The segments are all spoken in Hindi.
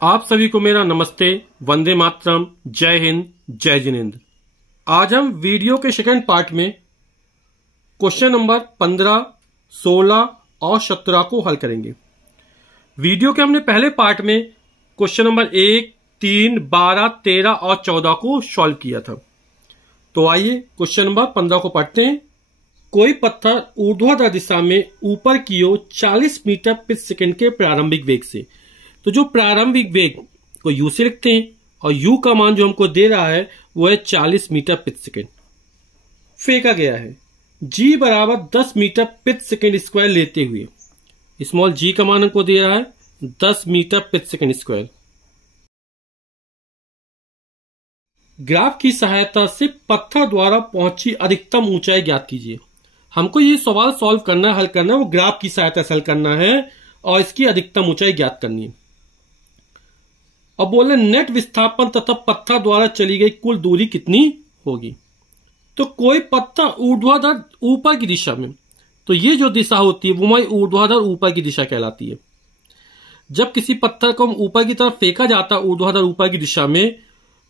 आप सभी को मेरा नमस्ते, वंदे मातरम, जय हिंद, जय जिनेंद्र। आज हम वीडियो के सेकंड पार्ट में क्वेश्चन नंबर 15, 16 और 17 को हल करेंगे। वीडियो के हमने पहले पार्ट में क्वेश्चन नंबर 1, 3, 12, 13 और 14 को सॉल्व किया था। तो आइए क्वेश्चन नंबर 15 को पढ़ते हैं। कोई पत्थर ऊर्ध्वाधर दिशा में ऊपर की ओर 40 मीटर प्रति सेकंड के प्रारंभिक वेग से, तो जो प्रारंभिक वेग को u से लिखते हैं और u का मान जो हमको दे रहा है वो है 40 मीटर प्रति सेकंड, फेंका गया है। g बराबर 10 मीटर प्रति सेकंड स्क्वायर लेते हुए स्मॉल g का मान हमको दे रहा है 10 मीटर प्रति सेकंड स्क्वायर। ग्राफ की सहायता से पत्थर द्वारा पहुंची अधिकतम ऊंचाई ज्ञात कीजिए। हमको ये सवाल सॉल्व करना है, हल करना है, वो ग्राफ की सहायता से हल करना है और इसकी अधिकतम ऊंचाई ज्ञात करनी है। अब बोले नेट विस्थापन तथा पत्थर द्वारा चली गई कुल दूरी कितनी होगी। तो कोई पत्थर ऊर्ध्वाधर ऊपर की दिशा में, तो ये जो दिशा होती है वो हमारी ऊर्ध्वाधर ऊपर की दिशा कहलाती है। जब किसी पत्थर को हम ऊपर की तरफ फेंका जाता है ऊर्ध्वाधर ऊपर की दिशा में,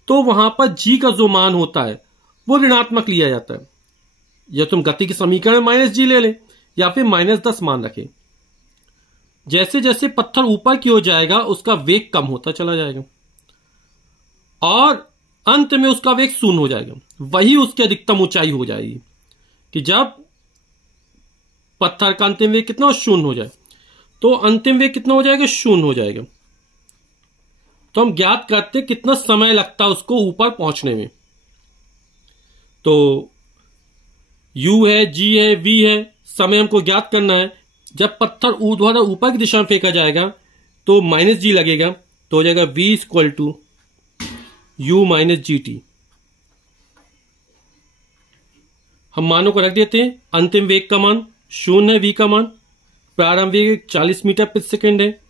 तो वहां पर g का जो मान होता है वो ऋणात्मक लिया जाता है। या तुम गति के समीकरण में -g ले ले या फिर -10 मान रखें। जैसे जैसे पत्थर ऊपर की ओर जाएगा उसका वेग कम होता चला जाएगा और अंत में उसका वेग 0 हो जाएगा। वही उसकी अधिकतम ऊंचाई हो जाएगी कि जब पत्थर का अंतिम वेग कितना 0 हो जाए, तो अंतिम वेग कितना हो जाएगा 0 हो जाएगा। तो हम ज्ञात करते कितना समय लगता है उसको ऊपर पहुंचने में। तो u है, g है, v है, समय हमको ज्ञात करना है। जब पत्थर ऊर्ध्वाधर ऊपर की दिशा में फेंका जाएगा तो -g लगेगा, तो हो जाएगा v = u - gt। हम मानों को रख देते हैं। अंतिम वेग का मान 0 है, v का मान प्रारंभिक वेग 40 मीटर प्रति सेकंड है,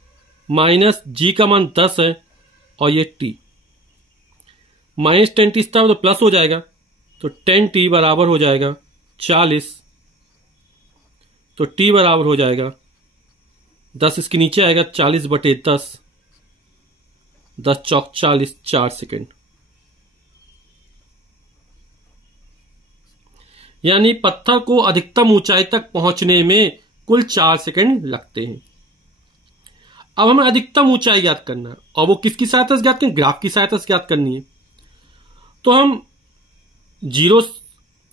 माइनस g का मान 10 है और ये t -10t था तो प्लस हो जाएगा, तो 10t बराबर हो जाएगा 40। तो t बराबर हो जाएगा 10, इसके नीचे आएगा 40/10, 10 चौक 40, 4 सेकंड। यानी पत्थर को अधिकतम ऊंचाई तक पहुंचने में कुल 4 सेकंड लगते हैं। अब हमें अधिकतम ऊंचाई ज्ञात करना है और वो किसकी सहायता से ज्ञात करनी, ग्राफ की सहायता से ज्ञात करनी है। तो हम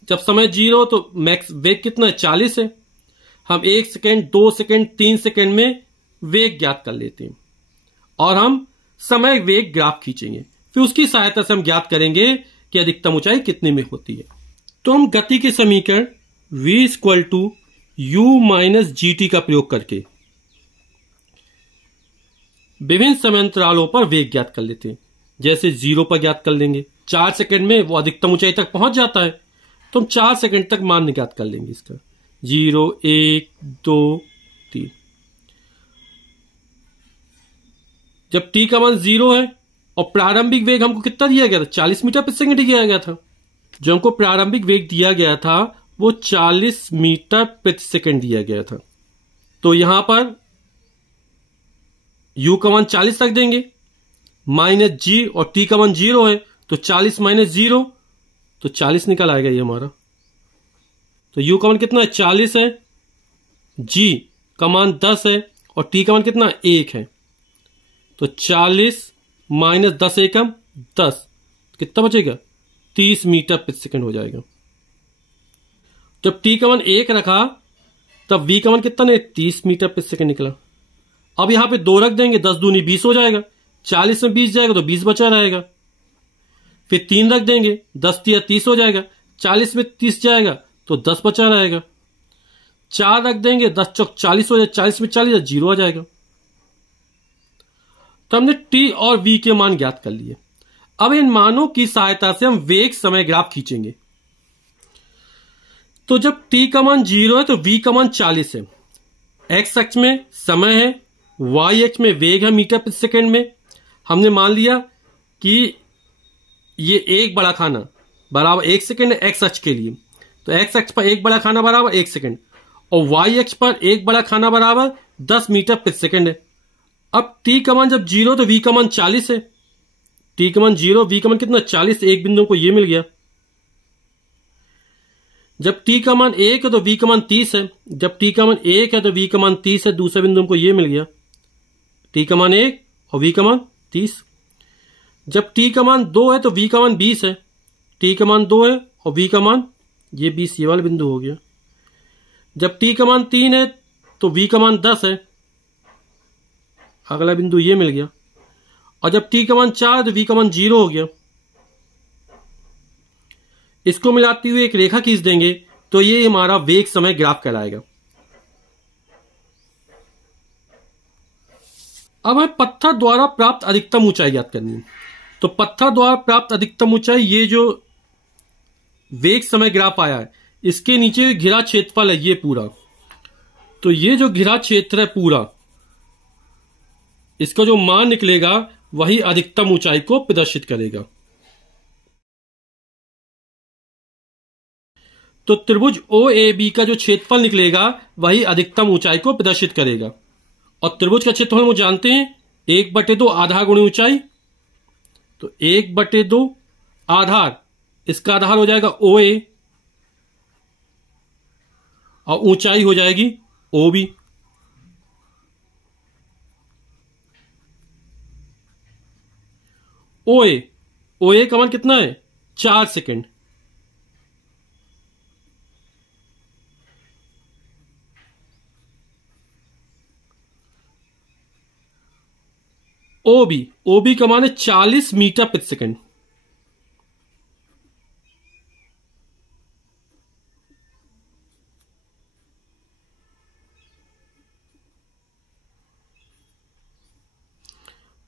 जब समय 0 तो मैक्स वेग कितना है 40 है। हम 1 सेकंड, 2 सेकंड, 3 सेकंड में वेग ज्ञात कर लेते हैं और हम समय वेग ग्राफ खींचेंगे, फिर उसकी सहायता से हम ज्ञात करेंगे कि अधिकतम ऊंचाई कितने में होती है। तो हम गति के समीकरण v = u - gt का प्रयोग करके विभिन्न समय अंतरालों पर वेग ज्ञात कर लेते हैं। जैसे 0 पर ज्ञात कर लेंगे, 4 सेकंड में वो अधिकतम ऊंचाई तक पहुंच जाता है, तो हम 4 सेकंड तक मान ज्ञात कर लेंगे इसका 0, 1, 2, 3। जब t का मान 0 है और प्रारंभिक वेग हमको कितना दिया गया था 40 मीटर प्रति सेकंड दिया गया था। जो हमको प्रारंभिक वेग दिया गया था वो 40 मीटर प्रति सेकंड दिया गया था। तो यहां पर u का मान 40 रख देंगे, -g और t का मान 0 है, तो 40 - 0 तो 40 निकल आएगा ये हमारा। तो u का मान कितना है 40 है, g का मान 10 है और t का मान कितना 1 है। तो 40 - 10 एकम 10, कितना बचेगा 30 मीटर प्रति सेकंड हो जाएगा। जब t का मान 1 रखा तब v का मान कितना है 30 मीटर प्रति सेकंड निकला। अब यहां पे 2 रख देंगे, 10 दूनी 20 हो जाएगा, 40 में 20 जाएगा तो 20 बचा रहेगा। फिर 3 रख देंगे, 10 × 30 हो जाएगा, 40 में 30 जाएगा तो 10 बचा रहेगा। 4 रख देंगे, 10 चौक 40 हो जाएगा, 40 में 40 0 आ जाएगा। तो हमने t और v के मान ज्ञात कर लिए। अब इन मानों की सहायता से हम वेग समय ग्राफ खींचेंगे। तो जब t का मान 0 है तो v का मान 40 है। x अक्ष में समय है, y अक्ष में वेग है मीटर प्रति सेकंड में। हमने मान लिया कि ये एक बड़ा खाना बराबर 1 सेकंड है x अक्ष के लिए, तो x अक्ष पर एक बड़ा खाना बराबर 1 सेकंड और y अक्ष पर एक बड़ा खाना बराबर 10 मीटर प्रति सेकंड है। अब t का मान जब 0 तो v का मान 40 है। t का मान 0, v का मान कितना 40, एक बिंदु को ये मिल गया। जब t का मान 1 है तो v का मान 30 है। जब t का मान 1 है तो v का मान 30 है, दूसरे बिंदु को ये मिल गया। t का मान 1 और v का मान 30। जब t का मान 2 है तो v का मान 20 है। t का मान 2 है और v का मान ये 20, ये वाला बिंदु हो गया। जब t का मान 3 है तो v का मान 10 है, अगला बिंदु ये मिल गया। और जब t का मान 4 है तो v का मान 0 हो गया। इसको मिलाते हुए एक रेखा खींच देंगे तो ये हमारा वेग समय ग्राफ कहलाएगा। अब हमें पत्थर द्वारा प्राप्त अधिकतम ऊंचाई ज्ञात करनी है। तो पत्थर द्वारा प्राप्त अधिकतम ऊंचाई, ये जो वेग समय ग्राफ आया है, इसके नीचे घिरा क्षेत्रफल है ये पूरा। तो ये जो घिरा क्षेत्र है पूरा, इसका जो मान निकलेगा वही अधिकतम ऊंचाई को प्रदर्शित करेगा। तो त्रिभुज OAB का जो क्षेत्रफल निकलेगा वही अधिकतम ऊंचाई को प्रदर्शित करेगा। और त्रिभुज का क्षेत्रफल हम जानते हैं 1/2 आधार गुणी ऊंचाई। तो 1/2 आधार, इसका आधार हो जाएगा OA और ऊंचाई हो जाएगी OB। OA का मान कितना है 4 सेकंड। OB का मान है 40 मीटर प्रति सेकंड।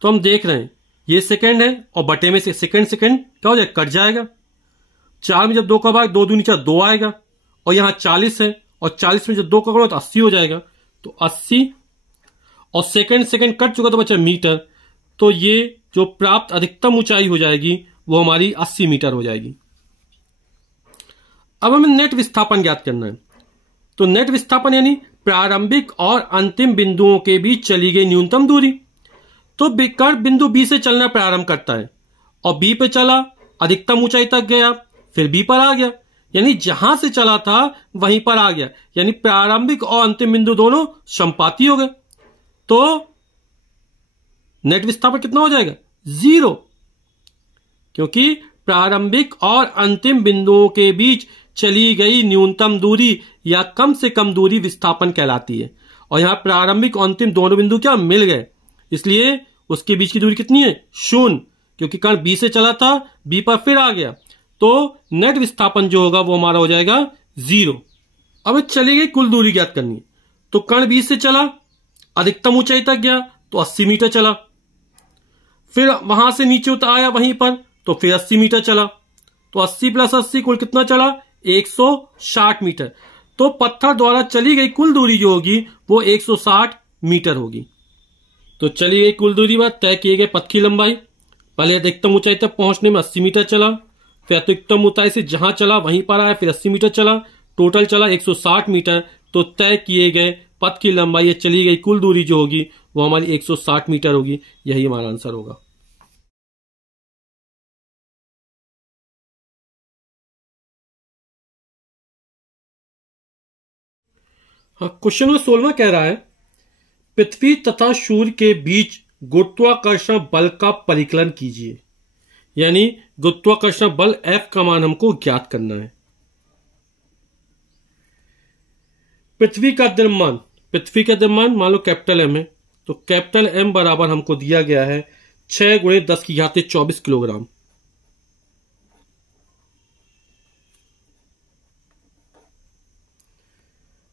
तो हम देख रहे हैं ये सेकंड है और बटे में से सेकंड क्या हो जाएगा, कट जाएगा। 4 में जब 2 का भाग 2 दूनी 4, 2 आएगा। और यहां 40 है और 40 में जब 2 का करो तो 80 हो जाएगा। तो 80 और सेकंड कट चुका तो बचा मीटर। तो ये जो प्राप्त अधिकतम ऊंचाई हो जाएगी वो हमारी 80 मीटर हो जाएगी। अब हमें नेट विस्थापन ज्ञात करना है। तो नेट विस्थापन यानी प्रारंभिक और अंतिम बिंदुओं के बीच चली गई न्यूनतम दूरी। तो कण बिंदु बी से चलना प्रारंभ करता है और बी पे चला, अधिकतम ऊंचाई तक गया, फिर बी पर आ गया, यानी जहां से चला था वहीं पर आ गया। यानी प्रारंभिक और अंतिम बिंदु दोनों समपाती हो गए। तो नेट विस्थापन कितना हो जाएगा 0, क्योंकि प्रारंभिक और अंतिम बिंदुओं के बीच चली गई न्यूनतम दूरी या कम से कम दूरी विस्थापन कहलाती है। और यहां प्रारंभिक और अंतिम दोनों बिंदु क्या मिल गए, इसलिए उसके बीच की दूरी कितनी है 0, क्योंकि कण बी से चला था, बी पर फिर आ गया। तो नेट विस्थापन जो होगा वो हमारा हो जाएगा 0। अब चली गई कुल दूरी ज्ञात करनी है। तो कण बी से चला, अधिकतम ऊंचाई तक गया तो 80 मीटर चला, फिर वहां से नीचे उतर आया वहीं पर तो फिर 80 मीटर चला। तो 80 + 80 कुल कितना चला 160 मीटर। तो पत्थर द्वारा चली गई कुल दूरी जो होगी वो 160 मीटर होगी। तो चली गई कुल दूरी बाद तय किए गए पथ की लंबाई, पहले अधिकतम ऊंचाई तक पहुंचने में 80 मीटर चला, फिर अधिकतम ऊंचाई से जहां चला वहीं पर आया, फिर 80 मीटर चला, टोटल चला 160 मीटर। तो तय किए गए पथ की लंबाई या चली गई कुल दूरी जो होगी वो हमारी 160 मीटर होगी। यही हमारा आंसर होगा। हाँ, क्वेश्चन नंबर 16 कह रहा है पृथ्वी तथा सूर्य के बीच गुरुत्वाकर्षण बल का परिकलन कीजिए। यानी गुरुत्वाकर्षण बल F का मान हमको ज्ञात करना है। पृथ्वी का द्रव्यमान मान लो कैपिटल M है। तो कैपिटल M बराबर हमको दिया गया है 6 × 10⁻24 किलोग्राम।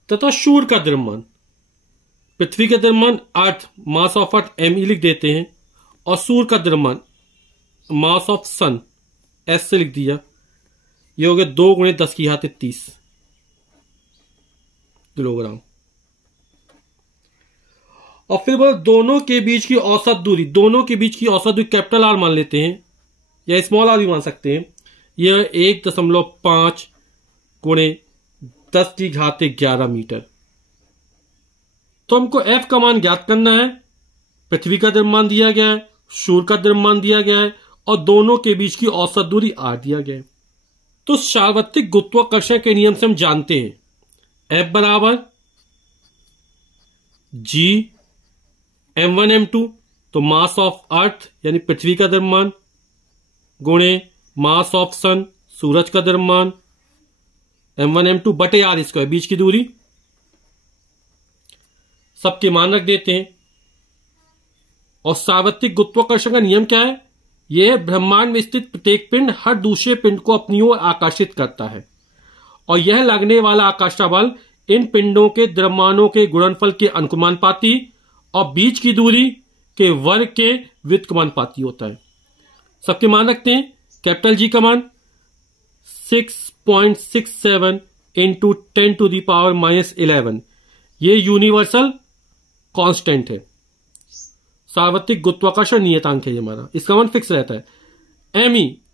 तथा सूर्य का द्रव्यमान, पृथ्वी का द्रव्यमान अर्थ, मास ऑफ अर्थ ME लिख देते हैं, और सूर्य का द्रव्यमान मास ऑफ सन S से लिख दिया। ये हो गया 2 × 10⁻30 किलोग्राम। और फिर बोलो दोनों के बीच की औसत दूरी, कैपिटल R मान लेते हैं या स्मॉल r भी मान सकते हैं। यह 1.5 × 10⁻11 मीटर। तो हमको F का मान ज्ञात करना है पृथ्वी का द्रव्यमान दिया गया है, सूर्य का द्रव्यमान दिया गया है और दोनों के बीच की औसत दूरी r दिया गया है। तो सार्वत्रिक गुरुत्वाकर्षण के नियम से हम जानते हैं F बराबर G m1 m2, तो मास ऑफ अर्थ यानी पृथ्वी का द्रव्यमान गुणे मास ऑफ सन सूरज का द्रव्यमान m1 m2 बटे r स्क्वायर, बीच की दूरी। सबके मान रख देते हैं। और सार्वत्रिक गुरुत्वाकर्षण का नियम क्या है? यह ब्रह्मांड में स्थित प्रत्येक पिंड हर दूसरे पिंड को अपनी ओर आकर्षित करता है और यह लगने वाला आकर्षण बल इन पिंडों के द्रव्यमानों के गुणनफल के अनुपाती और बीच की दूरी के वर्ग के व्युत्क्रमानुपाती होता है। सबके मान रखते हैं। कैपिटल जी का मान 6.67 इंटू 10⁻⁻11, ये यूनिवर्सल कांस्टेंट है, सार्वत्रिक गुरुत्वाकर्षण नियतांक है ये हमारा, इसका मान फिक्स रहता है।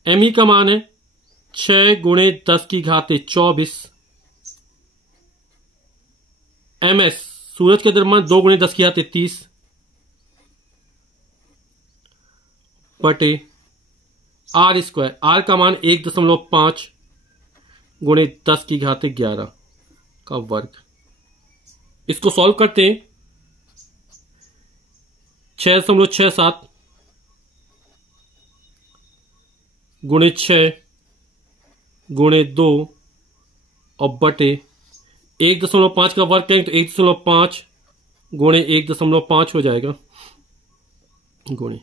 एमई का मान है 6 गुणे 10⁻24। एमएस सूरज के द्रव्यमान 2 गुणे 10⁻33 बटे r स्क्वायर, r का मान 1.5 गुणे 10⁻11 का वर्ग। इसको सॉल्व करते हैं। 6.67 गुणे 6 गुणे 2 और बटे 1.5 का वर्ग करेंगे तो 1.5 गुणे 1.5 हो जाएगा, गुणे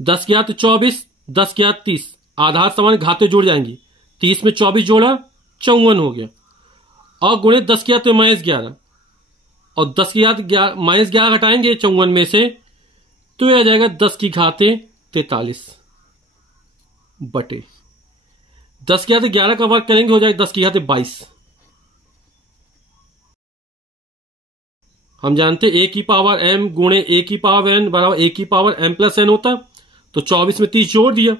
10⁻24 10⁻30, आधार समान घातें जुड़ जाएंगी, 30 में 24 जोड़ा 54 हो गया और गुणे 10⁻11 और 10⁻11 घटाएंगे 54 में से तो यह आ जाएगा 10⁻43 बटे 10⁻11 का वर्ग करेंगे हो जाएगा 10⁻22। हम जानते ए की पावर m गुणे ए की पावर n बराबर ए की पावर m प्लस n होता है। तो 24 में 30 जोड़ दिया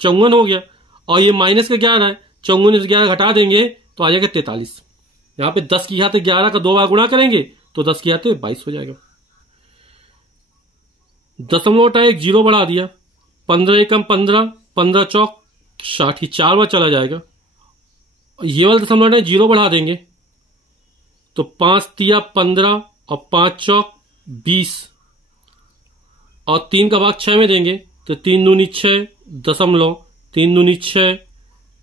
54 हो गया और ये माइनस का 11 है, 54 में 11 घटा देंगे तो आ जाएगा 43। यहां पे 10⁻11 का 2 बार गुणा करेंगे तो 10⁻22 हो जाएगा। दशमलव हटा एक जीरो बढ़ा दिया, 15 एकम 15, 15 चौक 60, 4 बार चला जाएगा। ये वाला दशमलव हटा जीरो बढ़ा देंगे तो 5 तिया 15 और 5 चौक 20 और 3 का भाग 6 में देंगे तो 3 दूनी 6 दशमलव 3 दूनी 6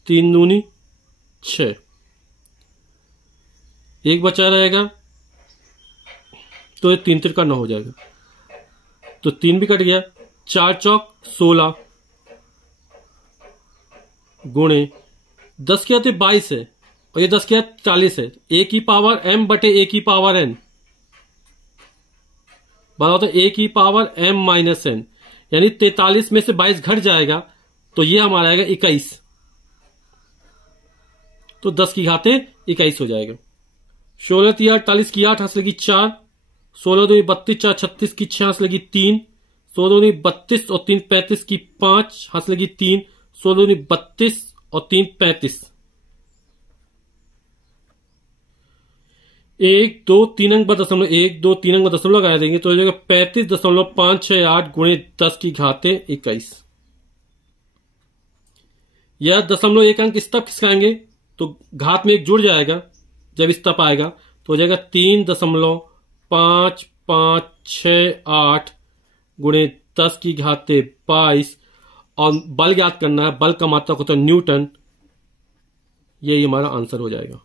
3 दूनी 6, एक बचा रहेगा तो ये 3 तिरका 9 हो जाएगा, तो 3 भी कट गया, 4 चौक 16 गुणे 10⁻22 है और ये 10⁻40 है, ए की पावर m बटे ए की पावर n बराबर होता है ए की पावर m माइनस n, यानी 43 में से 22 घट जाएगा तो ये हमारा आएगा 21, तो 10⁻21 हो जाएगा। 16 तिया 48 की 8 हंस लगी 4, 16 दूनी 32 4 36 की 6 हंस लगी 3, 16 दूनी 32 और 3 35 की 5 हंस लगी 3, 16 दूनी 32 और 3 35, 1 2 3 अंक पर दशमलव 1 2 3 अंक पर दशमलव लगा देंगे तो हो जाएगा 35.568 गुणे 10⁻21। यह दशमलव 1 अंक इस तब खिसकाएंगे तो घात में 1 जुड़ जाएगा, जब इस तब आएगा तो हो जाएगा 3.5568 गुणे 10⁻22 और बल ज्ञात करना है, बल का मात्रक होता है न्यूटन, यही हमारा आंसर हो जाएगा।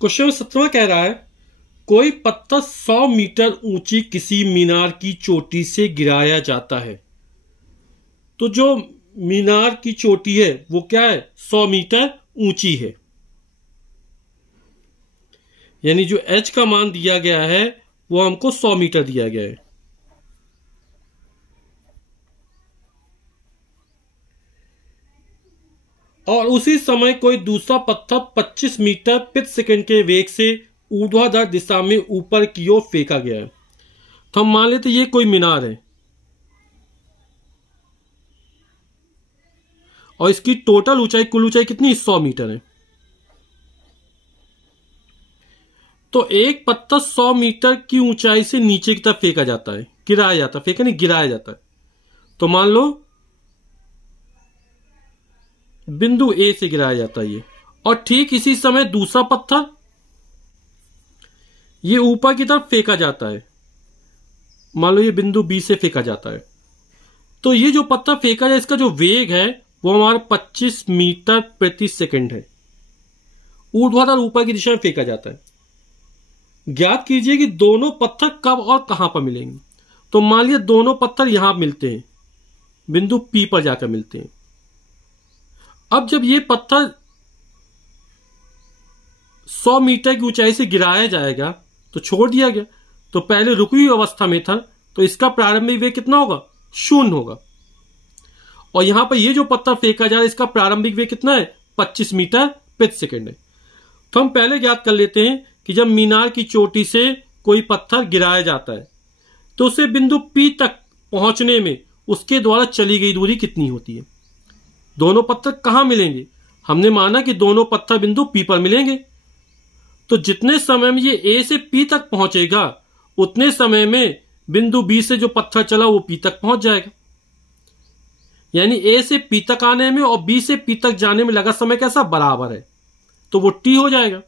क्वेश्चन 17वां कह रहा है कोई पत्थर 100 मीटर ऊंची किसी मीनार की चोटी से गिराया जाता है, तो जो मीनार की चोटी है वो क्या है 100 मीटर ऊंची है, यानी जो h का मान दिया गया है वो हमको 100 मीटर दिया गया है। और उसी समय कोई दूसरा पत्थर 25 मीटर प्रति सेकंड के वेग से ऊर्ध्वाधर दिशा में ऊपर की ओर फेंका गया है। तो हम मान लेते ये कोई मीनार है और इसकी टोटल ऊंचाई कुल ऊंचाई कितनी 100 मीटर है। तो एक पत्थर 100 मीटर की ऊंचाई से नीचे की तरफ फेंका जाता है, गिराया जाता है, फेंका नहीं गिराया जाता है। तो मान लो बिंदु ए से गिराया जाता है ये, और ठीक इसी समय दूसरा पत्थर ये ऊपर की तरफ फेंका जाता है, मान लो ये बिंदु बी से फेंका जाता है। तो ये जो पत्थर फेंका जाए इसका जो वेग है वो हमारा 25 मीटर प्रति सेकंड है, ऊर्ध्वाधर ऊपर की दिशा में फेंका जाता है। ज्ञात कीजिए कि दोनों पत्थर कब और कहां पर मिलेंगे। तो मान लिया दोनों पत्थर यहां मिलते हैं, बिंदु पी पर जाकर मिलते हैं। अब जब ये पत्थर 100 मीटर की ऊंचाई से गिराया जाएगा तो छोड़ दिया गया, तो पहले रुकी हुई अवस्था में था, तो इसका प्रारंभिक वेग कितना होगा, 0 होगा। और यहां पर ये जो पत्थर फेंका जा रहा है इसका प्रारंभिक वेग कितना है, 25 मीटर प्रति सेकंड है। तो हम पहले ज्ञात कर लेते हैं कि जब मीनार की चोटी से कोई पत्थर गिराया जाता है तो उसे बिंदु पी तक पहुंचने में उसके द्वारा चली गई दूरी कितनी होती है। दोनों पत्थर कहां मिलेंगे, हमने माना कि दोनों पत्थर बिंदु पी पर मिलेंगे। तो जितने समय में ये ए से पी तक पहुंचेगा उतने समय में बिंदु बी से जो पत्थर चला वो पी तक पहुंच जाएगा। यानी ए से पी तक आने में और बी से पी तक जाने में लगा समय कैसा, बराबर है, तो वो टी हो जाएगा।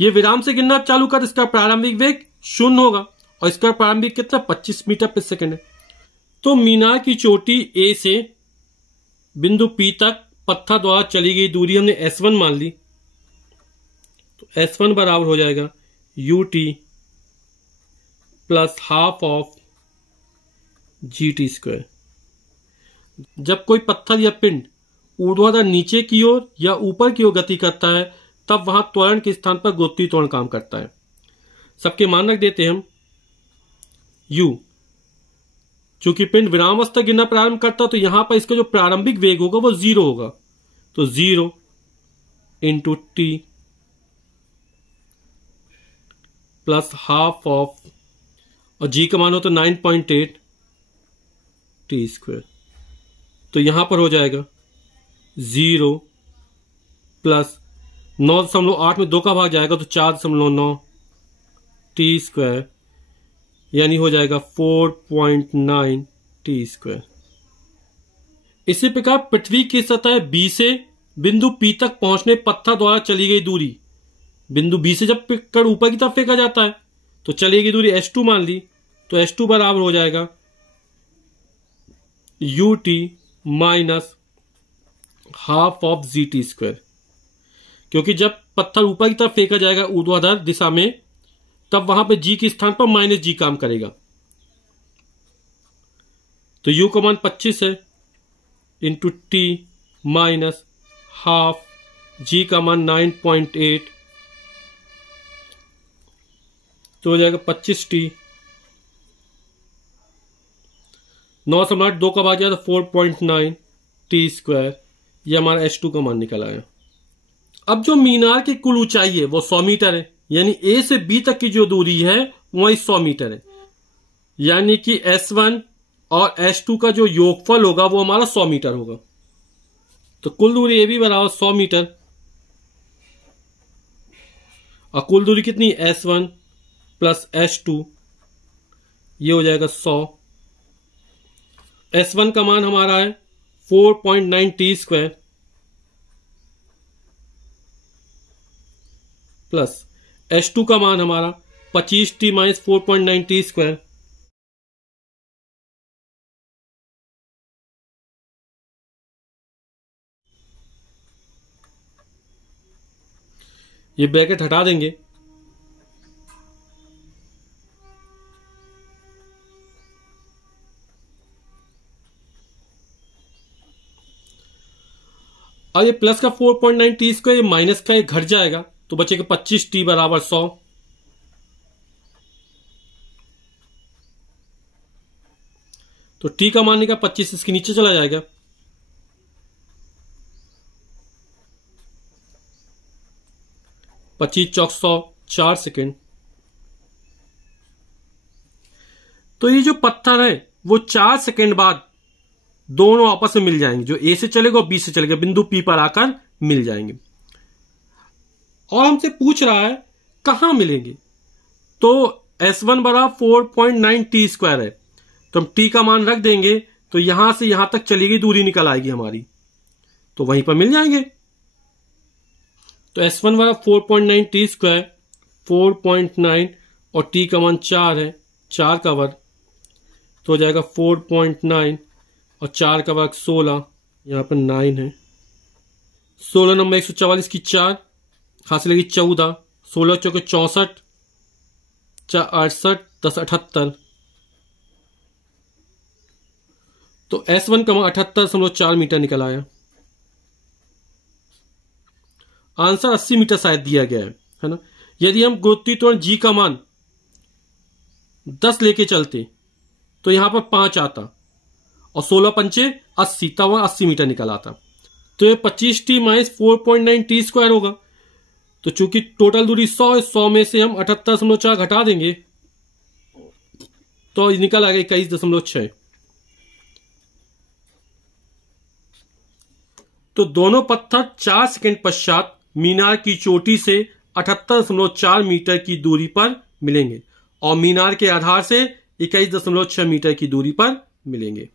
ये विराम से गिनना चालू कर, इसका प्रारंभिक वेग 0 होगा और इसका प्रारंभिक कितना, 25 मीटर प्रति सेकंड है। तो मीनार की चोटी ए से बिंदु पी तक पत्थर द्वारा चली गई दूरी हमने S1 मान ली, तो S1 बराबर हो जाएगा UT plus half of GT²। जब कोई पत्थर या पिंड ऊर्ध्वाधर नीचे की ओर या ऊपर की ओर गति करता है तब वहां त्वरण के स्थान पर गुरुत्वीय त्वरण काम करता है। सबके मान रख देते हैं हम U। चूंकि पिंड विरामावस्था गिरना प्रारंभ करता तो यहां पर इसका जो प्रारंभिक वेग होगा वो 0 होगा, तो 0 into T plus half of, और जी का मान हो तो 9.8 T²। तो यहां पर हो जाएगा 0 प्लस 9.8 में 2 का भाग जाएगा तो 4.9 T², यानी हो जाएगा 4.9 T²। इसी प्रकार पृथ्वी की सतह बी से बिंदु पी तक पहुंचने पत्थर द्वारा चली गई दूरी, बिंदु बी से जब कर ऊपर की तरफ फेंका जाता है तो चली गई दूरी S2 मान ली, तो S2 बराबर हो जाएगा UT minus half of GT²। क्योंकि जब पत्थर ऊपर की तरफ फेंका जाएगा ऊर्ध्वाधर दिशा में तब वहां पे G के स्थान पर माइनस G काम करेगा, तो U का मान 25 है into T minus half, G का मान 9.8, तो हो जाएगा 25T। 9.8 2 का भाग जाए तो 4.9 T², यह हमारा S2 का मान निकल आया। अब जो मीनार की कुल ऊंचाई है वो 100 मीटर है, यानी A से B तक की जो दूरी है वही 100 मीटर है, यानी कि S1 और S2 का जो योगफल होगा वो हमारा 100 मीटर होगा। तो कुल दूरी AB बराबर 100 मीटर, और कुल दूरी कितनी, S1 प्लस S2, ये हो जाएगा 100। S1 का मान हमारा है 4.9 T² प्लस S2 का मान हमारा 25T माइनस 4.9 T²। ये ब्रैकेट हटा देंगे, और ये प्लस का 4.9 T², ये माइनस का ये घट जाएगा तो बचेगा 25T बराबर 100। तो T का मान निकला 25, इसके नीचे चला जाएगा, 25 चौक 100, 4 सेकेंड। तो ये जो पत्थर है वो 4 सेकेंड बाद दोनों आपस में मिल जाएंगे, जो A से चलेगा और B से चलेगा, बिंदु P पर आकर मिल जाएंगे। और हमसे पूछ रहा है कहां मिलेंगे? तो S1 बराबर 4.9 टी स्क्वायर है, तो हम टी का मान रख देंगे, तो यहां से यहां तक चली गई दूरी निकल आएगी हमारी, तो वहीं पर मिल जाएंगे। तो S1 बराबर 4.9 टी स्क्वायर, 4.9 और टी का मान 4 है, 4 का वर्ग, तो हो जाएगा 4.9 और 4 का वर्ग 16, यहां पर 9 है। 16 नंबर 144 की 4 हासिल लगी 14, 16 चौके 64, 68, 10 78, तो S1 का मान 78.4 मीटर निकल आया। आंसर 80 मीटर शायद दिया गया है ना। यदि हम गुरुत्वीय त्वरण G का मान 10 लेके चलते तो यहां पर 5 आता और 16 पंचे 80, तब 80 मीटर निकल आता। तो ये 25t माइनस 4.9 टी स्क्वायर होगा। तो चूंकि टोटल दूरी 100 है, 100 में से हम 78.4 घटा देंगे तो निकल आएगा 21.6। तो दोनों पत्थर 4 सेकंड पश्चात मीनार की चोटी से 78.4 मीटर की दूरी पर मिलेंगे और मीनार के आधार से 21.6 मीटर की दूरी पर मिलेंगे।